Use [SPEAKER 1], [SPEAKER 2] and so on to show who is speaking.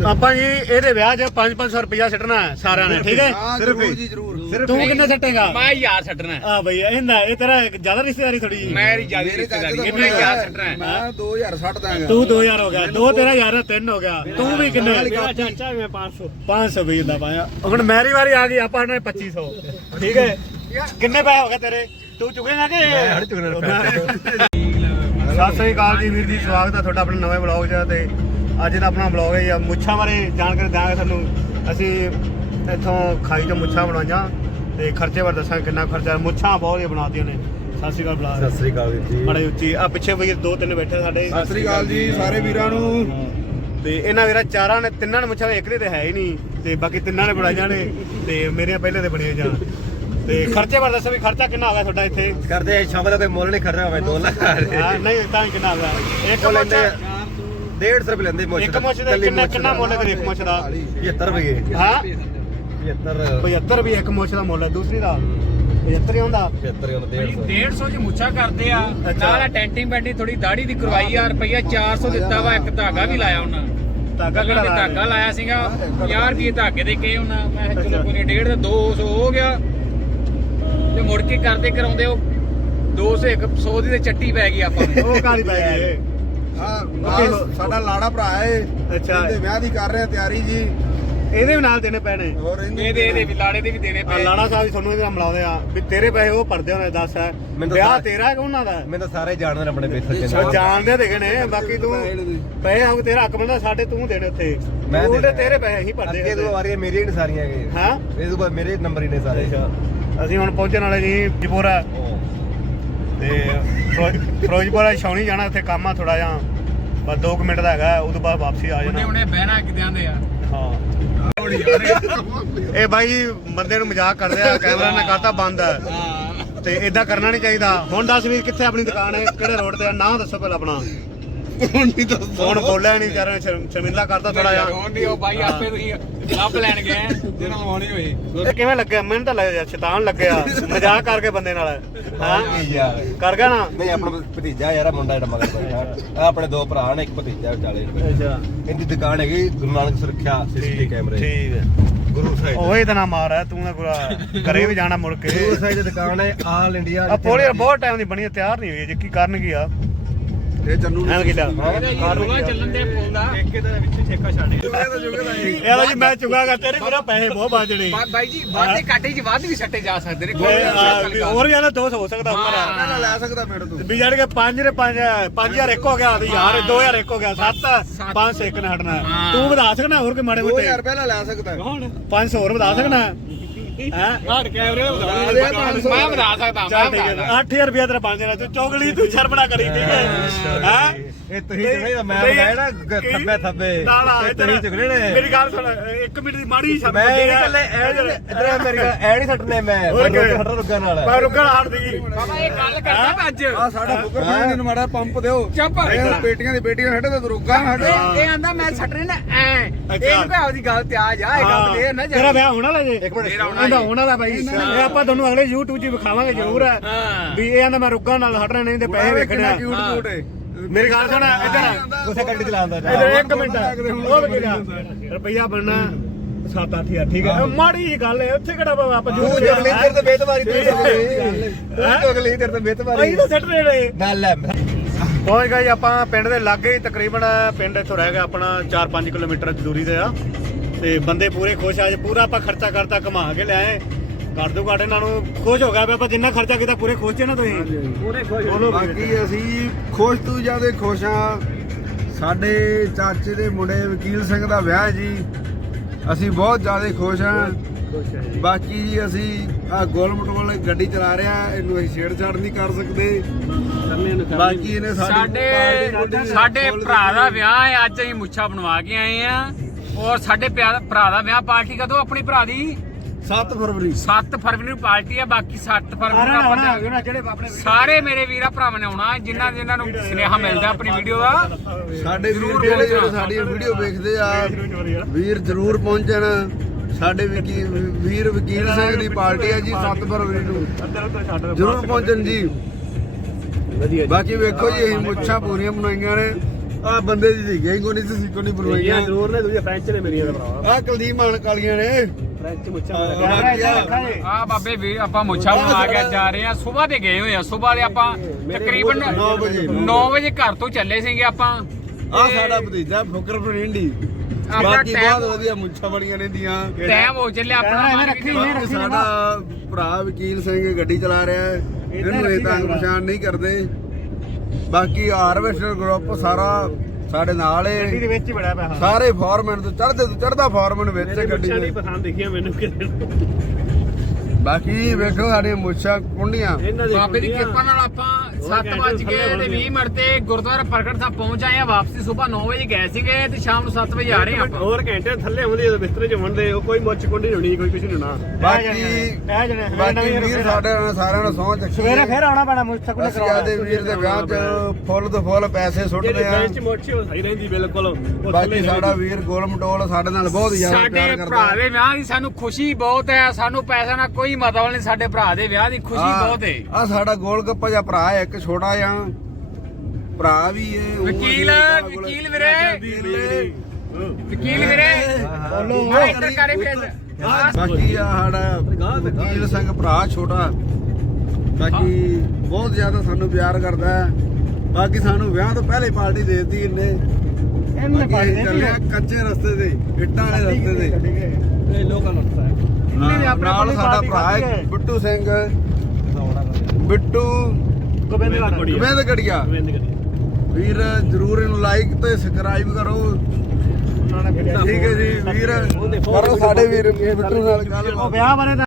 [SPEAKER 1] ਆਪਾਂ ਜੀ ਇਹਦੇ ਵਿਆਹ 'ਚ 500 ਰੁਪਇਆ ਛੱਡਣਾ ਸਾਰਿਆਂ ਨੇ, ਠੀਕ ਹੈ?
[SPEAKER 2] ਸਿਰਫ ਜੀ ਜ਼ਰੂਰ।
[SPEAKER 1] ਤੂੰ ਕਿੰਨਾ ਛੱਟੇਗਾ?
[SPEAKER 3] ਮੈਂ ਯਾਰ ਛੱਡਣਾ।
[SPEAKER 1] ਆ ਬਈ ਇਹਦਾ ਇਹ ਤੇਰਾ ਜ਼ਿਆਦਾ ਰਿਸ਼ਤੇਦਾਰੀ ਥੋੜੀ ਜੀ।
[SPEAKER 3] ਮੇਰੀ ਜਿਆਦਾ ਰਿਸ਼ਤੇਦਾਰੀ ਹੈ, ਮੈਂ ਯਾਰ ਛੱਡਣਾ।
[SPEAKER 2] ਮੈਂ 2000 ਛੱਡ ਦਾਂਗਾ।
[SPEAKER 1] ਤੂੰ 2000 ਹੋ ਗਿਆ, 2 ਤੇਰਾ ਯਾਰ 3 ਹੋ ਗਿਆ। ਤੂੰ ਵੀ ਕਿੰਨੇ?
[SPEAKER 4] ਚਾਚਾ ਮੈਂ 500
[SPEAKER 1] ਵੀ ਹੁੰਦਾ ਪਾਇਆ। ਹੁਣ ਮੇਰੀ ਵਾਰੀ ਆ ਗਈ, ਆਪਾਂ ਨੇ 2500, ਠੀਕ ਹੈ? ਕਿੰਨੇ ਪੈਸੇ ਹੋ ਗਏ ਤੇਰੇ? ਤੂੰ ਚੁਕੇਗਾ ਕਿ
[SPEAKER 4] ਹੜ ਚੁਕਣਾ?
[SPEAKER 1] ਸਤਿ ਸ੍ਰੀ ਅਕਾਲ ਜੀ ਵੀਰ ਜੀ, ਸਵਾਗਤ ਹੈ ਤੁਹਾਡਾ ਆਪਣੇ ਨਵੇਂ ਬਲੌਗ 'ਚ। ਤੇ ਅੱਜ ਦਾ ਆਪਣਾ ਬਲੌਗ ਹੈ ਮੁੱਛਾਂ ਬਾਰੇ ਜਾਣਕਾਰੀ ਦਿਆਂਗੇ ਤੁਹਾਨੂੰ। ਅਸੀਂ ਇੱਥੋਂ ਖਾਈ ਤੋਂ ਮੁੱਛਾਂ ਬਣਾਈਆਂ ਤੇ ਖਰਚੇ ਬਾਰੇ ਦੱਸਾਂਗੇ ਕਿੰਨਾ ਖਰਚਾ। ਮੁੱਛਾਂ ਬਹੁਤ ਹੀ ਬਣਾਤੀਆਂ ਨੇ। ਸਤਿ ਸ੍ਰੀ ਅਕਾਲ ਬੁਲਾ।
[SPEAKER 4] ਸਤਿ ਸ੍ਰੀ ਅਕਾਲ ਵੀਰ ਜੀ।
[SPEAKER 1] ਬੜੇ ਉੱਚੀ ਆ ਪਿੱਛੇ ਵੀਰ 2-3 ਬੈਠੇ ਸਾਡੇ।
[SPEAKER 2] ਸਤਿ ਸ੍ਰੀ ਅਕਾਲ ਜੀ ਸਾਰੇ ਵੀਰਾਂ ਨੂੰ।
[SPEAKER 1] ਤੇ ਇਹਨਾਂ ਵੀਰਾਂ ਚਾਰਾਂ ਨੇ, ਤਿੰਨਾਂ ਨੇ ਮੁੱਛਾਂ, ਇੱਕ ਦੇ ਤੇ ਹੈ ਹੀ ਨਹੀਂ, ਤੇ ਬਾਕੀ ਤਿੰਨਾਂ ਨੇ ਬਣਾਈਆਂ ਨੇ ਤੇ ਮੇਰੀਆਂ ਪਹਿਲੇ ਤੇ ਬਣੀਆਂ ਜਾਣ। ਤੇ ਖਰਚੇ ਬਾਰੇ ਦੱਸੋ ਵੀ ਖਰਚਾ ਕਿੰਨਾ ਹੋ ਗਿਆ ਤੁਹਾਡਾ ਇੱਥੇ?
[SPEAKER 4] ਕਰਦੇ ਸ਼ਾਮ ਦਾ ਕੋਈ ਮੁੱਲ ਨਹੀਂ ਖਰਚਾ ਹੋਵੇ 2 ਲੱਖ
[SPEAKER 1] ਨਹੀਂ ਤਾਂ ਕਿੰਨਾ ਹੋ ਗਿਆ? ਇੱਕ
[SPEAKER 4] ਲੈਂਦੇ
[SPEAKER 1] ਮੁੱਛ
[SPEAKER 4] 150 ਰੁਪਏ ਲੈਂਦੇ ਮੁੱਛ
[SPEAKER 1] ਇੱਕ ਮੁੱਛ ਦਾ ਕਿੰਨਾ ਮੁੱਲ ਹੈ ਤੇਰੀ ਇੱਕ ਮੁੱਛ ਦਾ?
[SPEAKER 4] 75 ਰੁਪਏ।
[SPEAKER 1] ਹਾਂ
[SPEAKER 4] 75
[SPEAKER 1] 75 ਵੀ ਇੱਕ ਮੁੱਛ ਦਾ ਮੁੱਲ ਹੈ। ਦੂਸਰੀ ਦਾ 75 ਹੀ ਹੁੰਦਾ।
[SPEAKER 4] 75 ਹੁੰਦਾ 150।
[SPEAKER 3] 150 ਚ ਮੁੱਛਾ ਕਰਦੇ ਆ।
[SPEAKER 1] ਅੱਛਾ।
[SPEAKER 3] ਨਾਲ ਟੈਂਟਿੰਗ ਬੈਂਡੀ ਥੋੜੀ ਦਾੜੀ ਦੀ ਕਰਵਾਈ ਆ। ਰੁਪਈਆ 400 ਦਿੱਤਾ ਵਾ। ਇੱਕ ਧਾਗਾ ਵੀ ਲਾਇਆ ਉਹਨਾਂ।
[SPEAKER 1] ਧਾਗਾ ਕਿਹੜਾ ਲਾਇਆ?
[SPEAKER 3] ਧਾਗਾ ਲਾਇਆ ਸੀਗਾ 50 ਰੁਪਏ ਧਾਗੇ ਦੇ ਕੇ ਉਹਨਾਂ। ਮੈਂ ਕਿਹਾ ਚਲੋ ਕੋਈ 150 ਤੇ 200 ਹੋ ਗਿਆ। ਤੇ ਮੁੜ ਕੇ ਕਰਦੇ ਕਰਾਉਂਦੇ ਉਹ 200 100 ਦੀ ਤੇ ਚੱਟੀ ਪੈ ਗਈ ਆਪਾਂ ਨੂੰ।
[SPEAKER 1] ਉਹ ਕਾਲੀ ਪੈ ਗਈ।
[SPEAKER 2] ਹਾਂ ਸਾਡਾ ਲਾੜਾ ਭਰਾ ਹੈ।
[SPEAKER 1] ਅੱਛਾ।
[SPEAKER 2] ਇਹਦੇ ਵਿਆਹ ਦੀ ਕਰ ਰਹੇ ਆ ਤਿਆਰੀ ਜੀ।
[SPEAKER 1] ਇਹਦੇ ਵੀ ਨਾਲ ਦੇਣੇ ਪੈਣੇ।
[SPEAKER 2] ਹੋਰ
[SPEAKER 3] ਇਹਦੇ ਵੀ ਲਾੜੇ ਦੇ ਵੀ ਦੇਣੇ ਪਏ।
[SPEAKER 1] ਲਾੜਾ ਸਾਹਿਬ ਤੁਹਾਨੂੰ ਇਹਦੇ ਨਾਲ ਮਿਲਾਉਂਦੇ ਆ ਵੀ ਤੇਰੇ ਪੈਸੇ ਉਹ ਭਰਦੇ ਹੋਣੇ। ਦੱਸ ਵਿਆਹ ਤੇਰਾ ਹੈ ਕਿ ਉਹਨਾਂ ਦਾ?
[SPEAKER 4] ਮੈਨੂੰ ਤਾਂ ਸਾਰੇ ਜਾਣਦੇ ਨੇ ਆਪਣੇ ਬੇਸਰ ਚ।
[SPEAKER 1] ਉਹ ਜਾਣਦੇ ਦੇਗੇ ਨੇ। ਬਾਕੀ ਤੂੰ ਪੈਸੇ ਆਉ ਤੇਰਾ ਹੱਕ ਬਣਦਾ, ਸਾਡੇ ਤੂੰ ਦੇਣੇ ਉੱਥੇ।
[SPEAKER 4] ਮੈਂ
[SPEAKER 1] ਉਹਦੇ ਤੇਰੇ ਪੈਸੇ ਹੀ ਭਰਦੇ
[SPEAKER 4] ਅੱਗੇ ਤੋਂ ਵਾਰੀਆਂ ਮੇਰੀਆਂ ਨਹੀਂ ਸਾਰੀਆਂ ਹੈਗੇ।
[SPEAKER 1] ਹਾਂ
[SPEAKER 4] ਇਹ ਤੋਂ ਬਾਅਦ ਮੇਰੇ ਨੰਬਰ ਹੀ ਨੇ ਸਾਰੇ।
[SPEAKER 1] ਅਸੀਂ ਹੁਣ ਪਹੁੰਚਣ ਵਾਲੇ ਜੀ ਫਿਰੋਜ਼ਪੁਰ ਤੇ ਫਿਰੋਜ਼ਪੁਰ ਛਾਉਣੀ ਜਾਣਾ। ਉੱਥੇ ਕੰਮ ਆ ਥੋੜਾ ਜਿਹਾ, ਬਸ 2 ਮਿੰਟ ਦਾ ਹੈਗਾ। ਉਦੋਂ ਬਾਅਦ ਵਾਪਸੀ ਆ ਜਾਣਾ।
[SPEAKER 3] ਉਹਨੇ ਬਹਿਣਾ ਕਿਦਾਂ ਦੇ ਆ।
[SPEAKER 1] ਹਾਂ ਇਹ ਬਾਈ ਬੰਦੇ ਨੂੰ ਮਜ਼ਾਕ ਕਰਦੇ ਆ। ਕੈਮਰਾ ਨੇ ਕਰਤਾ ਬੰਦ ਤੇ ਇਦਾਂ ਕਰਨਾ ਨਹੀਂ ਚਾਹੀਦਾ। ਹੁਣ ਦੱਸ ਵੀਰ ਕਿੱਥੇ ਆਪਣੀ ਦੁਕਾਨ ਹੈ, ਕਿਹੜੇ ਰੋਡ ਤੇ ਆ? ਨਾਂ ਦੱਸੋ ਪਹਿਲਾਂ ਆਪਣਾ। ਹੁਣ ਬੋਲਿਆ ਨਹੀਂ ਵਿਚਾਰੇ ਨੇ, ਸ਼ਰਮਿੰਦਾ ਕਰਦਾ ਥੋੜਾ ਜਿਹਾ।
[SPEAKER 3] ਹੁਣ ਨਹੀਂ ਉਹ ਬਾਈ ਆਪੇ ਤੁਸੀਂ ਲੱਭ ਲੈਣ ਗਏ ਜਿਹਨਾਂ ਨੂੰ ਆਉਣੀ ਹੋਈ।
[SPEAKER 1] ਇਹ ਕਿਵੇਂ ਲੱਗਿਆ? ਮੈਨੂੰ ਤਾਂ ਲੱਗਿਆ ਸ਼ੈਤਾਨ ਲੱਗਿਆ ਮਜ਼ਾਕ ਕਰਕੇ ਬੰਦੇ ਨਾਲ। ਹਾਂ
[SPEAKER 4] ਯਾਰ
[SPEAKER 1] ਕਰ ਗਿਆ ਨਾ?
[SPEAKER 4] ਨਹੀਂ ਆਪਣਾ ਭਤੀਜਾ ਯਾਰ ਮੁੰਡਾ ਜਿਹੜਾ ਮਗਰ ਬੈਠਾ। ਆ ਆਪਣੇ 2 ਭਰਾ ਨੇ, ਇੱਕ ਭਤੀਜਾ ਵਿਚਾਲੇ।
[SPEAKER 1] ਅੱਛਾ
[SPEAKER 4] ਇਹਦੀ ਦੁਕਾਨ ਹੈਗੀ ਗੁਰੂ ਨਾਨਕ ਸੁਰੱਖਿਆ ਸੀਸੀਟੀਵੀ ਕੈਮਰੇ।
[SPEAKER 1] ਠੀਕ ਹੈ।
[SPEAKER 4] ਗੁਰੂ ਸਾਹਿਬ
[SPEAKER 1] ਉਹੀ ਤਾਂ ਨਾ ਮਾਰ ਹੈ ਤੂੰ। ਨਾ ਘਰੇ ਵੀ ਜਾਣਾ ਮੁੜ ਕੇ।
[SPEAKER 4] ਗੁਰੂ ਸਾਹਿਬ ਦੀ ਦੁਕਾਨ ਹੈ ਆਲ ਇੰਡੀਆ।
[SPEAKER 1] ਆ ਪੋਲੀ ਬਹੁਤ ਟਾਈਮ ਦੀ ਬਣੀ, ਤਿਆਰ ਨਹੀਂ ਹੋਈ। ਜੇ ਕੀ ਕਰਨਗੀ ਆ
[SPEAKER 2] ਇਹ ਚੰਨੂ
[SPEAKER 1] ਐਂ ਕਿਦਾਂ
[SPEAKER 3] ਚੱਲਣ ਦੇ ਫੋਨ ਦਾ
[SPEAKER 4] ਵਿੱਚ ਠੇਕਾ ਛਾੜੇ।
[SPEAKER 1] ਇਹਦਾ ਜੀ ਮੈਂ ਚੁਗਾਗਾ ਤੇਰੇ ਕੋਲ ਪੈਸੇ ਬਹੁਤ ਬਾਜਣੇ।
[SPEAKER 3] ਬਾਈ ਜੀ ਵਾਧੇ ਘਾਟੇ ਚ ਵੱਧ ਵੀ ਸੱਟੇ ਜਾ ਸਕਦੇ ਨੇ।
[SPEAKER 1] ਹੋਰ ਵੀ 200 ਹੋ ਸਕਦਾ ਉੱਪਰ।
[SPEAKER 2] ਪਹਿਲਾਂ ਲੈ ਸਕਦਾ ਮੇਰੇ ਤੋਂ।
[SPEAKER 1] ਵੀ ਜਾਣ ਕੇ 5 5000 ਇੱਕ ਹੋ ਗਿਆ ਤੇ ਯਾਰ 2000 ਇੱਕ ਹੋ ਗਿਆ। 7 500 ਇੱਕ ਨਾ ਹਟਣਾ। ਤੂੰ ਵਧਾ ਸਕਣਾ ਹੋਰ ਕਿ ਮਾੜੇ ਮੋਟੇ?
[SPEAKER 2] 2000 ਪਹਿਲਾਂ ਲੈ ਸਕਦਾ।
[SPEAKER 1] 500 ਹੋਰ ਵਧਾ ਸਕਣਾ ਹੈ?
[SPEAKER 3] ਘਾਟ ਕੈਮਰੇ ਮੈਂ ਵਧਾ ਸਕਦਾ।
[SPEAKER 1] ਚੱਲ ਠੀਕ ਹੈ 8000 ਰੁਪਇਆ ਤੇਰਾ ਬਣ ਜਾਣਾ। ਤੂੰ ਚੋਗਲੀ ਤੂੰ ਸ਼ਰਮਣਾ ਕਰੀ, ਠੀਕ ਹੈ? ਹੈ
[SPEAKER 4] ਇਹ ਤੁਸੀਂ ਚੁਗਣੇ ਮੈਂ ਬਗਾਇਆ ਨਾ ਥੱਬੇ ਥੱਬੇ।
[SPEAKER 1] ਨਾ ਨਾ
[SPEAKER 4] ਇਹ ਤੁਸੀਂ ਚੁਗਣੇ ਨੇ।
[SPEAKER 1] ਮੇਰੀ ਗੱਲ ਸੁਣ, 1 ਮਿੰਟ ਦੀ ਮਾੜੀ ਸ਼ਰਮ
[SPEAKER 4] ਮੈਂ ਇਹ ਕੱਲੇ ਇਧਰ ਮੇਰੀ ਗੱਲ ਐ ਨਹੀਂ ਸੱਟਨੇ। ਮੈਂ ਹੱਟਾ ਰੁੱਗਾ ਨਾਲ।
[SPEAKER 1] ਮੈਂ ਰੁਕਣ ਹਟ ਦੀ।
[SPEAKER 3] ਬਾਬਾ ਇਹ ਗੱਲ ਕਰਦਾ ਮੈਂ ਅੱਜ।
[SPEAKER 2] ਆ ਸਾਡਾ ਬੁੱਕਰ ਭਾਈ ਨੂੰ ਮਾੜਾ ਪੰਪ ਦਿਓ।
[SPEAKER 3] ਚੁੱਪ।
[SPEAKER 2] ਇਹ ਬੇਟੀਆਂ ਦੀ ਬੇਟੀਆਂ ਹਟੇ ਤੇ ਰੁੱਗਾ ਹਟੇ।
[SPEAKER 3] ਇਹ ਆਂਦਾ ਮੈਂ ਸੱਟਣੇ ਨਾ ਐ। ਇਹਨੂੰ ਕਹ ਆਪਦੀ ਗੱਲ ਤੇ ਆ ਜਾ। ਇਹ ਗੱਲ ਤੇ ਨਾ ਜਾ।
[SPEAKER 1] ਤੇਰਾ ਵਿਆਹ ਹੋਣਾ ਲੈ ਜੇ?
[SPEAKER 4] ਇੱਕ ਮਿੰਟ
[SPEAKER 1] ਇਹਦਾ ਹੋਣਾ ਦਾ ਬਾਈ। ਇਹ ਆਪਾਂ ਤੁਹਾਨੂੰ ਅਗਲੇ YouTube 'ਚ ਵਿਖਾਵਾਂਗੇ ਜ਼ਰੂਰ ਹੈ ਵੀ ਇਹ ਆਂਦਾ ਮੈਂ ਰੁੱਗਾ ਨਾਲ ਹਟਣਾ ਨਹੀਂ ਤੇ ਪੈਸੇ ਵੇਖਣੇ ਆ।
[SPEAKER 2] ਕਿਊਟ ਕਿਊਟ ਹੈ।
[SPEAKER 1] ਮੇਰੀ ਗੱਲ ਸੁਣ ਇੱਧਰ।
[SPEAKER 4] ਉਸੇ ਗੱਡੀ ਚਲਾਉਂਦਾ
[SPEAKER 1] ਇੱਧਰ 1 ਮਿੰਟ। ਉਹ ਵਕੀਲਾ ਰੁਪਈਆ ਬਣਨਾ 7-8000, ਠੀਕ ਹੈ? ਮਾੜੀ ਜੀ ਗੱਲ ਹੈ। ਉੱਥੇ ਕਿਹੜਾ ਆਪਾਂ
[SPEAKER 4] ਤੂੰ ਜਗਲੀ ਤੇਰੇ ਤੇ ਬੇਤਮਾਰੀ ਤੂੰ ਜਗਲੀ ਤੇਰੇ ਤੇ ਬੇਤਮਾਰੀ।
[SPEAKER 1] ਅਸੀਂ ਤਾਂ ਸੱਟ ਰਹੇ ਨੇ।
[SPEAKER 4] ਗੱਲ ਹੈ
[SPEAKER 1] ਪਹੁੰਚ ਗਏ ਆਪਾਂ ਪਿੰਡ ਦੇ ਲਾਗੇ ਹੀ ਤਕਰੀਬਨ। ਪਿੰਡ ਇੱਥੋਂ ਰਹਿ ਗਿਆ ਆਪਣਾ 4-5 ਕਿਲੋਮੀਟਰ ਦੂਰੀ ਤੇ ਆ। ਤੇ ਬੰਦੇ ਪੂਰੇ ਖੁਸ਼ ਆ। ਪੂਰਾ ਆਪਾਂ ਖਰਚਾ ਕਰਤਾ, ਕਮਾ ਕੇ ਲਿਆਏ। ਕਰ ਦੋ ਘਾਟ ਇਹਨਾਂ ਨੂੰ ਖੁਸ਼ ਹੋ ਗਿਆ ਵੀ ਆਪਾਂ ਜਿੰਨਾ ਖਰਚਾ ਕੀਤਾ ਪੂਰੇ ਖੁਸ਼ ਜੇ ਨਾ ਤੁਸੀਂ? ਪੂਰੇ ਖੁਸ਼।
[SPEAKER 2] ਬਾਕੀ ਅਸੀਂ ਖੁਸ਼ ਤੋਂ ਜ਼ਿਆਦਾ ਖੁਸ਼ ਆ। ਸਾਡੇ ਚਾਚੇ ਦੇ ਮੁੰਡੇ ਵਕੀਲ ਸਿੰਘ ਦਾ ਵਿਆਹ ਜੀ। ਅਸੀਂ ਬਹੁਤ ਜ਼ਿਆਦਾ ਖੁਸ਼ ਆ। ਬਾਕੀ ਜੀ ਅਸੀਂ ਆ ਗੋਲਮਟੋਲ ਗੱਡੀ ਚਲਾ ਰਿਹਾ, ਇਹਨੂੰ ਅਸੀਂ ਛੇੜਛਾੜ ਨਹੀਂ ਕਰ ਸਕਦੇ। ਬਾਕੀ ਇਹਨੇ
[SPEAKER 3] ਸਾਡੇ ਭਰਾ ਦਾ ਵਿਆਹ ਹੈ ਅੱਜ। ਅਸੀਂ ਮੁੱਛਾਂ ਬਣਵਾ ਕੇ ਆਏ ਆ। ਔਰ ਸਾਡੇ ਭਰਾ ਦਾ ਵਿਆਹ ਪਾਰਟੀ ਕਦੋਂ? ਆਪਣੀ ਭਰਾ ਦੀ
[SPEAKER 2] 7 ਫਰਵਰੀ
[SPEAKER 3] 7 ਫਰਵਰੀ ਨੂੰ ਪਾਰਟੀ ਹੈ। ਬਾਕੀ 7 ਫਰਵਰੀ ਨੂੰ ਆਪਾਂ ਸਾਰੇ ਮੇਰੇ ਵੀਰਾਂ ਭਰਾਵਾਂ ਨੇ ਆਉਣਾ। ਜਿਨ੍ਹਾਂ ਨੂੰ ਸੁਨੇਹਾ ਮਿਲਦਾ ਆਪਣੀ ਵੀਡੀਓ ਦਾ।
[SPEAKER 2] ਸਾਡੇ ਵੀਰ ਜਿਹੜੇ ਸਾਡੀ ਵੀਡੀਓ ਵੇਖਦੇ ਆ, ਵੀਰ ਜ਼ਰੂਰ ਪਹੁੰਚਣ। ਸਾਡੇ ਵੀਰ ਵਕੀਲ ਸਿੰਘ ਦੀ ਪਾਰਟੀ ਹੈ ਜੀ 7 ਫਰਵਰੀ ਨੂੰ। ਜ਼ਰੂਰ ਪਹੁੰਚਣ ਜੀ। ਬਾਕੀ ਵੇਖੋ ਜੀ ਅਸੀਂ ਮੁੱਛਾਂ ਪੂਰੀਆਂ ਬਣਾਈਆਂ ਨੇ। ਆ ਬੰਦੇ ਦੀ ਸੀਗੀਆਂ ਹੀ ਕੋਈ ਨਹੀਂ ਸੀ ਕੋਈ ਨਹੀਂ ਬੁਲਵਾਈਆਂ
[SPEAKER 1] ਜ਼ਰੂਰ ਨੇ ਦੂਜੇ ਫ੍ਰੈਂਚ ਨੇ ਮੇਰੀਆਂ ਦਾ ਭਰਾ
[SPEAKER 2] ਆ ਕੁਲਦੀਪ ਮਾਨ ਕਾਲੀਆਂ ਨੇ
[SPEAKER 1] ਫ੍ਰੈਂਚ ਮੁੱਛਾਂ
[SPEAKER 3] ਆ ਬਾਬੇ ਵੀ ਆਪਾਂ ਮੁੱਛਾਂ ਬਣਾ ਕੇ ਜਾ ਰਹੇ ਆ ਸਵੇਰ ਦੇ ਗਏ ਹੋਏ ਆ ਸਵੇਰ ਦੇ ਆਪਾਂ ਤਕਰੀਬਨ 9 ਵਜੇ ਘਰ ਤੋਂ ਚੱਲੇ ਸੀਗੇ ਆਪਾਂ
[SPEAKER 2] ਆ ਸਾਡਾ ਭਤੀਜਾ ਫੁਕਰ ਫਰਿੰਡੀ
[SPEAKER 3] ਆਪਣਾ
[SPEAKER 2] ਬਾਕੀ ਬਹੁਤ
[SPEAKER 3] ਟਾਈਮ
[SPEAKER 2] ਵਧੀਆ ਮੁੱਛਾਂ ਬਣੀਆਂ ਰਹਿੰਦੀਆਂ
[SPEAKER 3] ਟਾਈਮ ਹੋ ਚੱਲਿਆ ਆਪਣਾ
[SPEAKER 2] ਬਾਕੀ ਸਾਡਾ ਭਰਾ ਵਕੀਲ ਸਿੰਘ ਗੱਡੀ ਚਲਾ ਰਿਹਾ ਹੈ ਇਹਨੂੰ ਇਹ ਤੰਗ ਪਛਾਣ ਨਹੀਂ ਕਰਦੇ ਬਾਕੀ ਹਾਰਵੈਸਟਰ ਗਰੁੱਪ ਸਾਰਾ ਸਾਡੇ ਨਾਲ
[SPEAKER 1] ਗੱਡੀ ਦੇ
[SPEAKER 2] ਏ
[SPEAKER 1] ਵਿੱਚ ਹੀ ਬੜਿਆ ਪਿਆ
[SPEAKER 2] ਸਾਰੇ ਫਾਰਮੈਨ ਤੋਂ ਚੜ੍ਹਦਾ ਫਾਰਮੈਨ ਵਿੱਚ ਹੈ ਗੱਡੀ ਦੇ
[SPEAKER 1] ਪਸੰਦ ਦਿਖੀਆਂ ਮੈਨੂੰ ਕਿਸੇ
[SPEAKER 2] ਬਾਕੀ ਵੇਖੋ ਸਾਡੀਆਂ ਮੁੱਛਾਂ ਕੁੰਡੀਆਂ
[SPEAKER 3] ਬਾਬੇ ਦੀ ਕਿਰਪਾ ਨਾਲ ਆਪਾਂ 7:20 ਮਿੰਟ ਤੇ ਗੁਰਦੁਆਰਾ ਪ੍ਰਗਟ ਸਾਹਿਬ ਪਹੁੰਚ ਆਏ ਆ ਵਾਪਸੀ ਸਵੇਰ 9 ਵਜੇ ਗਏ ਸੀਗੇ ਤੇ ਸ਼ਾਮ ਨੂੰ 7 ਵਜੇ ਆ ਰਹੇ ਆ ਆਪਾਂ
[SPEAKER 1] ਹੋਰ ਘੰਟੇ ਥੱਲੇ ਹੁੰਦੇ ਜਦੋਂ ਬਿਸਤਰੇ 'ਚ ਵੰਦੇ ਉਹ ਕੋਈ ਮੁੱਛ ਕੁੰਡੀ ਨਹੀਂ ਹੋਣੀ ਕੋਈ ਕੁਝ ਨਹੀਂ ਹੋਣਾ
[SPEAKER 2] ਬਾਕੀ ਵੀਰ ਸਾਡੇ ਨਾਲ ਸਾਰਿਆਂ ਨੂੰ ਸਹੁੰ ਚੱਕੀ
[SPEAKER 1] ਸਵੇਰੇ ਫੇਰ ਆਉਣਾ ਪੈਣਾ ਮੁੱਛ ਕੁੰਡੀ
[SPEAKER 2] ਅਸੀਂ ਆਦੇ ਵੀਰ ਦੇ ਵਿਆਹ 'ਚ ਫੁੱਲ ਤੋਂ ਫੁੱਲ ਪੈਸੇ ਸੁੱਟਦੇ ਆ
[SPEAKER 1] ਚ ਮੁੱਛ ਉਹ ਸਹੀ ਰਹਿੰਦੀ ਬਿਲਕੁਲ
[SPEAKER 2] ਬਾਕੀ ਸਾਡਾ ਵੀਰ ਗੋਲ ਮਟੋਲ ਸਾਡੇ ਨਾਲ ਬਹੁਤ ਜ਼ਿਆਦਾ
[SPEAKER 3] ਸਾਡੇ
[SPEAKER 2] ਪਿਆਰ
[SPEAKER 3] ਭਰਾ
[SPEAKER 2] ਕਰਦਾ
[SPEAKER 3] ਦੇ ਵਿਆਹ ਦੀ ਸਾਨੂੰ ਖੁਸ਼ੀ ਬਹੁਤ ਹੈ ਸਾਨੂੰ ਪੈਸਾ ਨਾਲ ਕੋਈ ਮਤਲਬ ਨਹੀਂ ਸਾਡੇ ਭਰਾ ਦੇ ਵਿਆਹ ਦੀ ਖੁਸ਼ੀ ਬਹੁਤ ਹੈ
[SPEAKER 2] ਆ ਸਾਡਾ ਗੋਲ ਗੱਪਾ ਜਿਹਾ ਭਰਾ ਹੈ ਇੱਕ ਛੋਟਾ ਜਿਹਾ ਭਰਾ ਵੀ ਹੈ ਉਹ
[SPEAKER 3] ਵਕੀਲ
[SPEAKER 2] ਅਸੀਂ
[SPEAKER 3] ਵਕੀਲ ਵੀਰੇ ਵਕੀਲ ਵੀਰੇ
[SPEAKER 2] ਬੋਲੋ।
[SPEAKER 3] ਆ ਇੱਧਰ ਕਰੇ ਫੇਰ
[SPEAKER 2] ਬਾਕੀ ਆ ਸਾਡਾ ਵਕੀਲ ਸਿੰਘ ਭਰਾ ਛੋਟਾ ਬਾਕੀ ਬਹੁਤ ਜ਼ਿਆਦਾ ਸਾਨੂੰ ਪਿਆਰ ਕਰਦਾ ਹੈ ਬਾਕੀ ਸਾਨੂੰ ਵਿਆਹ ਤੋਂ ਪਹਿਲੇ ਪਾਰਟੀ ਦੇ ਦਿੱਤੀ ਇਹਨੇ ਬਾਕੀ ਅਸੀਂ ਚੱਲੇ ਆ ਕੱਚੇ ਰਸਤੇ ਤੇ ਇੱਟਾਂ ਵਾਲੇ ਰਸਤੇ ਤੇ
[SPEAKER 1] ਇਹ ਲੋਕਾਂ ਨੂੰ ਪਤਾ ਹੈ
[SPEAKER 2] ਨਾਲ ਸਾਡਾ ਭਰਾ ਹੈ ਬਿੱਟੂ ਸਿੰਘ ਬਿੱਟੂ ਗੋਬਿੰਦਗੜੀਆ ਵੀਰ ਜਰੂਰ ਇਹਨੂੰ ਲਾਈਕ ਤੇ ਸਬਸਕ੍ਰਾਈਬ ਕਰੋ ਠੀਕ ਹੈ ਜੀ ਵੀਰ ਕਰੋ ਸਾਡੇ ਵੀਰ ਬਿੱਟੂ ਨਾਲ ਗੱਲ
[SPEAKER 1] ਵਿਆਹ ਬਾਰੇ